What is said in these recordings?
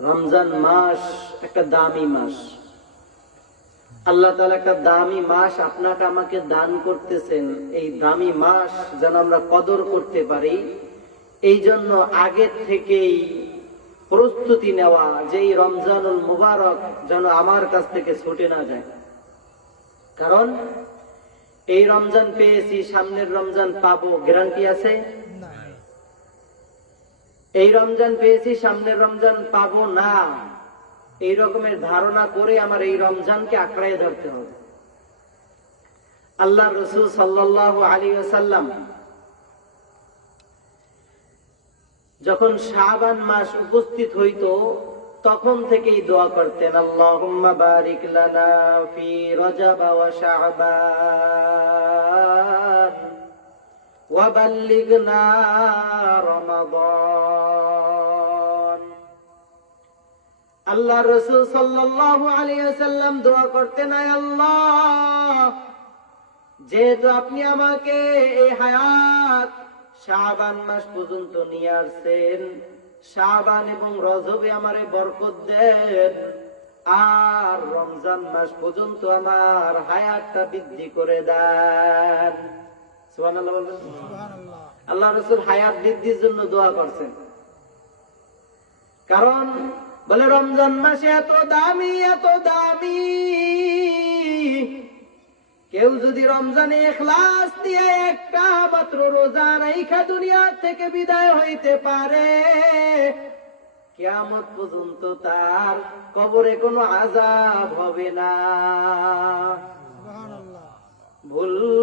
রমজান মাস একটা দামি মাস। আল্লাহ তালা একটা দামি মাস আপনাকে আমাকে দান করতেছেন। এই দামি মাস যেন আমরা কদর করতে পারি। এই জন্য আগে থেকেই প্রস্তুতি নেওয়া যে এই রমজানুল মুবারক যেন আমার কাছ থেকে ছুটে না যায়। কারণ, এই রমজান পেয়েছি, সামনের রমজান পাবো, গ্যারান্টি আছে? এই রমজান পেয়েছি, সামনের রমজান পাবো না। এই রকমের ধারণা করে আমার এই রমজানকে আঁকড়াই ধরতে হবে। আল্লাহ রসুল সাল্লাহ আলী সাল্লাম যখন শাবান মাস উপস্থিত হইতো, তখন থেকেই দোয়া করতেন ফি রজব ওয়া আল্লাহ রসুল সাল্লাল্লাহু আলাইহি ওয়াসাল্লাম দোয়া আল্লাহ, যেহেতু আপনি আমাকে এই হায়াত শাবান মাস পর্যন্ত নিয়ে আসছেন, শাবান এবং রজবে আমারে বরকত দেন, আর রমজান মাস পর্যন্ত আমার হায়াতটা বৃদ্ধি করে দেন? আল্লাহ রসুল হায়াত বৃদ্ধির জন্য দোয়া করছেন। কারণ বলে রমজান মাসে এত দামি এত দামি। কেউ যদি রমজানে এখলাস দিয়ে একটা মাত্র রোজা রেখা দুনিয়া থেকে বিদায় হইতে পারে কেয়ামত পর্যন্ত তার কবরে কোনো আজাব হবে না।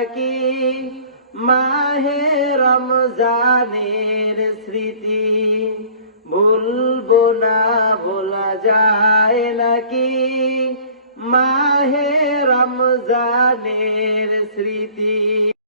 নাকি মাহে রমজানের স্মৃতি ভুলবো না বলা যায় নাকি? মাহে রমজানের স্মৃতি